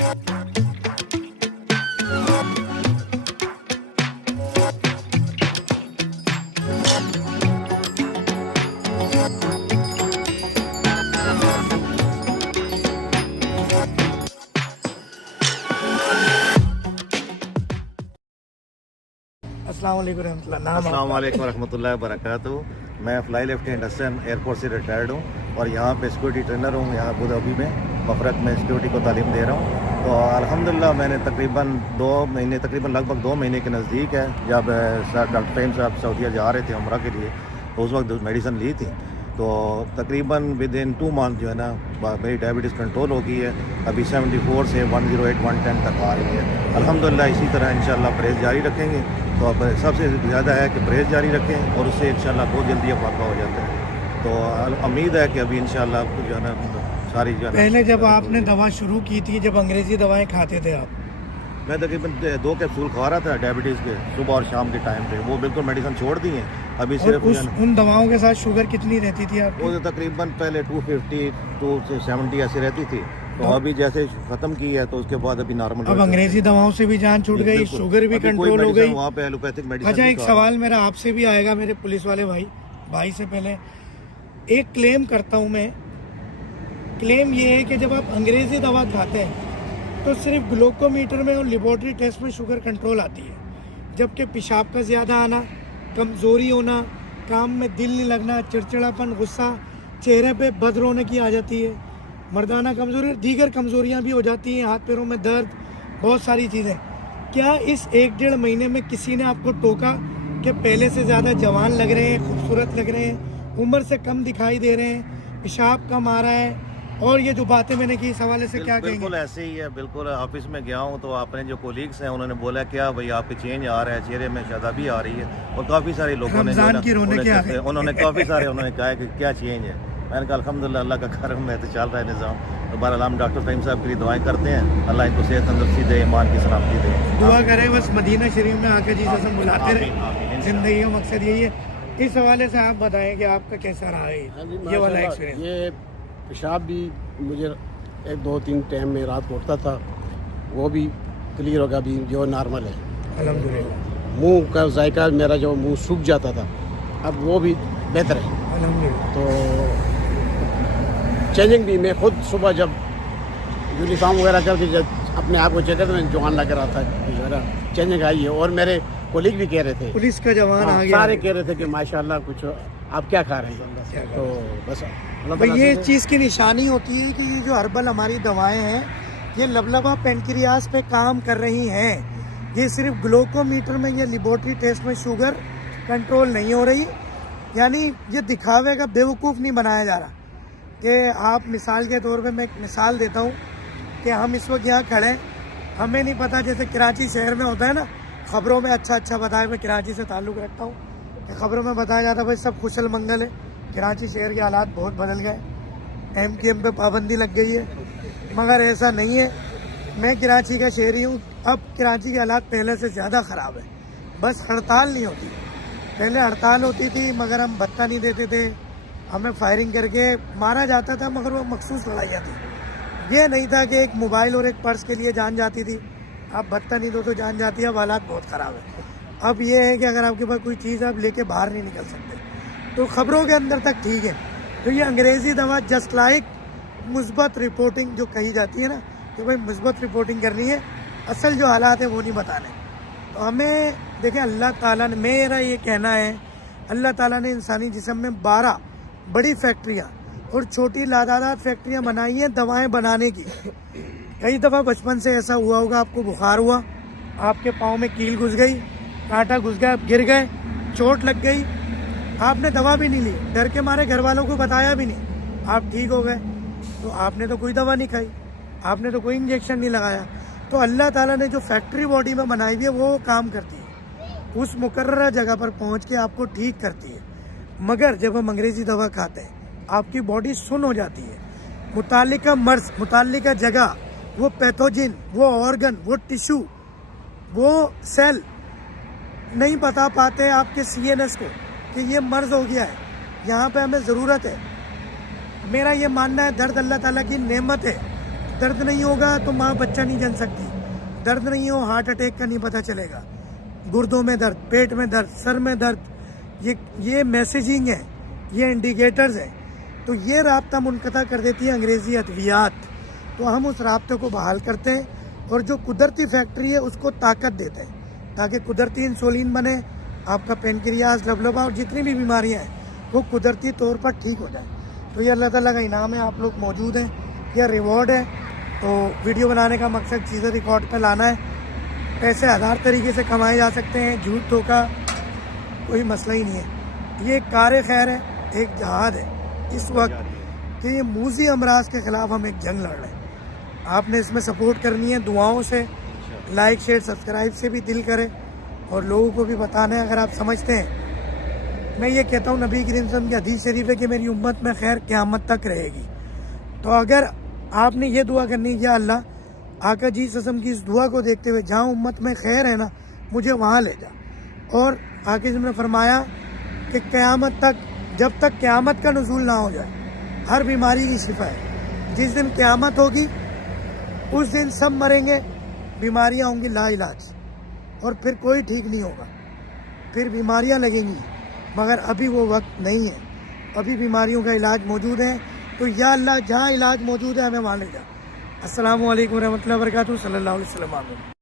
अस्सलाम वालेकुम रहमतुल्लाहि व बरकातहू। मैं फ्लाई लेफ्टिनेंट हसन एयरपोर्ट से रिटायर्ड हूँ और यहाँ पे सिक्योरिटी ट्रेनर हूँ। यहाँ अबू धाबी में मफरक में सिक्योरिटी को तालीम दे रहा हूँ। तो अल्हम्दुलिल्लाह मैंने तकरीबन लगभग 2 महीने के नज़दीक है जब डॉक्टर फहीम साहब सऊदीया जा रहे थे उम्रा के लिए, तो उस वक्त मेडिसिन ली थी। तो तकरीबन विद इन 2 मंथ जो है ना मेरी डायबिटीज़ कंट्रोल हो गई है। अभी 74 से 108 110 तक आ रही है। अल्हम्दुलिल्लाह इसी तरह इंशाल्लाह परहेज़ जारी रखेंगे। तो अब सबसे ज़्यादा है कि परहेज़ जारी रखें और उससे इंशाल्लाह बहुत जल्दी अफाका हो जाता है। तो उम्मीद है कि अभी इंशाल्लाह जो है ना सारी जो है पहले जब आपने दवा शुरू की थी, जब अंग्रेज़ी दवाएं खाते थे आप, मैं तकरीबन 2 कैप्सूल खा रहा था डायबिटीज़ के सुबह और शाम के टाइम पे। वो बिल्कुल मेडिसिन छोड़ दी है अभी सिर्फ। उन दवाओं के साथ शुगर कितनी रहती थी आपकी? वो तकरीबन पहले 250 270 ऐसी रहती थी। तो अभी जैसे ख़त्म की है तो उसके बाद अभी नॉर्मल। अब अंग्रेजी दवाओं से भी जान छूट गई, शुगर भी कंट्रोल हो गई। वहाँ पे एलोपैथिक मेडिसिन। अच्छा, एक सवाल मेरा आपसे भी आएगा, मेरे पुलिस वाले भाई से पहले एक क्लेम करता हूँ मैं। क्लेम ये है कि जब आप अंग्रेजी दवा खाते हैं तो सिर्फ ग्लूकोमीटर में और लेबोरेटरी टेस्ट में शुगर कंट्रोल आती है, जबकि पेशाब का ज़्यादा आना, कमज़ोरी होना, काम में दिल नहीं लगना, चिड़चिड़ापन, गुस्सा, चेहरे पे बदरौनकी आ जाती है, मर्दाना कमज़ोरी, दीगर कमज़ोरियाँ भी हो जाती हैं, हाथ पैरों में दर्द, बहुत सारी चीज़ें। क्या इस 1-1.5 महीने में किसी ने आपको टोका कि पहले से ज़्यादा जवान लग रहे हैं, खूबसूरत लग रहे हैं, उम्र से कम दिखाई दे रहे हैं, पेशाब कम आ रहा है? और ये जो बातें मैंने की इस हवाले से क्या कहेंगे? बिल्कुल ऐसे ही है। बिल्कुल ऑफिस में गया हूँ तो अपने जो कोलीग्स हैं उन्होंने बोला क्या भाई आपके चेंज आ रहा है, चेहरे में शादाबी आ रही है। और काफ़ी सारे लोगों ने उन्होंने काफ़ी सारे उन्होंने कहा कि क्या चेंज है। मैंने कहा अल्हम्दुलिल्लाह अल्लाह का करम है, तो चल रहा है निज़ाम। तो बहरहाल हम डॉक्टर फहीम साहब के लिए दुआएं करते हैं, अल्लाह इनको सेहत तंदुरुस्ती दे, ईमान की सलामती दे। दुआ करें बस मदीना शरीफ में आकर जी कसम बुलाते रहे, ज़िंदगी का मकसद यही है। इस हवाले से आप बताएं कि आपका कैसा रहा है ये वाला एक्सपीरियंस? ये पेशाब भी मुझे 1-2-3 टाइम में रात को उठता था, वो भी क्लियर होगा, भी जो नॉर्मल है अल्हम्दुलिल्लाह। मुंह का जायका मेरा जो मुंह सूख जाता था अब वो भी बेहतर है अल्हम्दुलिल्लाह। तो चेंजिंग भी मैं खुद सुबह जब यूनिफॉर्म वगैरह करके जब अपने आप को चेक में जवान लग रहा था, चेंजिंग आई है। और मेरे कोलीग भी कह रहे थे, पुलिस का जवान आ गया, सारे कह रहे थे कि माशाल्लाह कुछ आप क्या खा रहे हैं। तो बस भाई ये चीज़ की निशानी होती है कि ये जो हर्बल हमारी दवाएं हैं ये लबलबा पेनक्रियास पे काम कर रही हैं। ये सिर्फ ग्लूकोमीटर में या लेबोरेटरी टेस्ट में शुगर कंट्रोल नहीं हो रही, यानी ये दिखावे का बेवकूफ़ नहीं बनाया जा रहा। कि आप मिसाल के तौर पे मैं एक मिसाल देता हूँ कि हम इस वक्त यहाँ खड़े हैं, हमें नहीं पता, जैसे कराची शहर में होता है ना, ख़बरों में अच्छा बताया, मैं कराची से ताल्लुक़ रखता हूँ, ख़बरों में बताया जाता है भाई सब कुशल मंगल है, कराची शहर के हालात बहुत बदल गए, MQM पे पाबंदी लग गई है, मगर ऐसा नहीं है। मैं कराची का शहरी हूँ, अब कराची के हालात पहले से ज़्यादा ख़राब है। बस हड़ताल नहीं होती, पहले हड़ताल होती थी मगर हम भत्ता नहीं देते थे, हमें फायरिंग करके मारा जाता था, मगर वो मखसूस लड़ाइयाँ थी। ये नहीं था कि एक मोबाइल और एक पर्स के लिए जान जाती थी, आप भत्ता नहीं दो तो जान जाती है। अब हालात बहुत ख़राब है। अब ये है कि अगर आपके पास कोई चीज़ आप लेके बाहर नहीं निकल सकते, तो ख़बरों के अंदर तक ठीक है। तो ये अंग्रेज़ी दवा जस्ट लाइक मुस्बत रिपोर्टिंग जो कही जाती है ना, कि भाई मुस्बत रिपोर्टिंग करनी है, असल जो हालात है वो नहीं बताने। तो हमें देखें, अल्लाह ताला ने, मेरा ये कहना है, अल्लाह ताला ने इंसानी जिस्म में 12 बड़ी फैक्ट्रियाँ और छोटी लादादाद फैक्ट्रियाँ बनाई हैं दवाएँ बनाने की। कई दफ़ा बचपन से ऐसा हुआ होगा, आपको बुखार हुआ, आपके पाँव में कील घुस गई, कांटा घुस गया, आप गिर गए, चोट लग गई, आपने दवा भी नहीं ली, डर के मारे घर वालों को बताया भी नहीं, आप ठीक हो गए, तो आपने तो कोई दवा नहीं खाई, आपने तो कोई इंजेक्शन नहीं लगाया। तो अल्लाह ताला ने जो फैक्ट्री बॉडी में बनाई हुई है वो काम करती है, उस मुकर्ररा जगह पर पहुंच के आपको ठीक करती है। मगर जब हम अंग्रेज़ी दवा खाते हैं आपकी बॉडी सुन्न हो जाती है, मुतालिका मर्ज, मुतालिका जगह, वो पैथोजिन, वो ऑर्गन, वो टिश्यू, वो सेल नहीं बता पाते आपके CNS को कि ये मर्ज हो गया है, यहाँ पे हमें ज़रूरत है। मेरा ये मानना है दर्द अल्लाह ताला की नेमत है, درد نہیں ہوگا تو ماں بچہ نہیں جن سکتی. درد نہیں ہو ہارٹ اٹیک کا نہیں پتہ چلے گا. گردوں میں درد, پیٹ میں درد, سر میں درد, یہ میسیجنگ ہے, یہ انڈیکیٹرز ہیں. تو یہ رابطہ منقطع کر دیتی ہے انگریزی ادویات. تو ہم اس رابطے کو بحال کرتے ہیں اور جو قدرتی فیکٹری ہے اس کو طاقت دیتے ہیں تاکہ قدرتی انسولین بنے, آپ کا پینکریاس, لبلبا اور جتنی بھی بیماریاں ہیں وہ قدرتی طور پر ٹھیک ہو جائیں. تو یہ اللہ تعالیٰ کا انعام ہے, آپ لوگ موجود ہیں, یہ ریوارڈ ہے. تو ویڈیو بنانے کا مقصد چیزیں ریکارڈ پہ لانا ہے. پیسے ہزار طریقے سے کمائے جا سکتے ہیں, جھوٹ دھوکا کوئی مسئلہ ہی نہیں ہے. یہ ایک کار خیر ہے, ایک جہاد ہے اس وقت کہ یہ موذی امراض کے خلاف ہم ایک جنگ لڑ رہے ہیں. آپ نے اس میں سپورٹ کرنی ہے دعاؤں سے, لائک شیئر سبسکرائب سے بھی دل کرے اور لوگوں کو بھی بتانا ہے. اگر آپ سمجھتے ہیں, میں یہ کہتا ہوں نبی کریم صلی اللہ علیہ وسلم کی حدیث شریف ہے کہ میری امت میں خیر قیامت تک رہے گی. تو اگر آپ نے یہ دعا کرنی ہے, یا اللہ آقا جی صلی اللہ علیہ وسلم کی اس دعا کو دیکھتے ہوئے جہاں امت میں خیر ہے نا مجھے وہاں لے جا. اور آقا جی نے فرمایا کہ قیامت تک, جب تک قیامت کا نزول نہ ہو جائے, ہر بیماری کی شفا ہے. جس دن قیامت ہوگی اس دن سب مریں گے, بیماریاں ہوں گی لا علاج, اور پھر کوئی ٹھیک نہیں ہوگا, پھر بیماریاں لگیں گی. مگر ابھی وہ وقت نہیں ہے, ابھی بیماریوں کا علاج موجود ہے. تو یا اللہ جہاں علاج موجود ہے ہمیں وہاں لے جا. السلام علیکم ورحمۃ اللہ وبرکاتہ. صلی اللہ علیہ وسلم.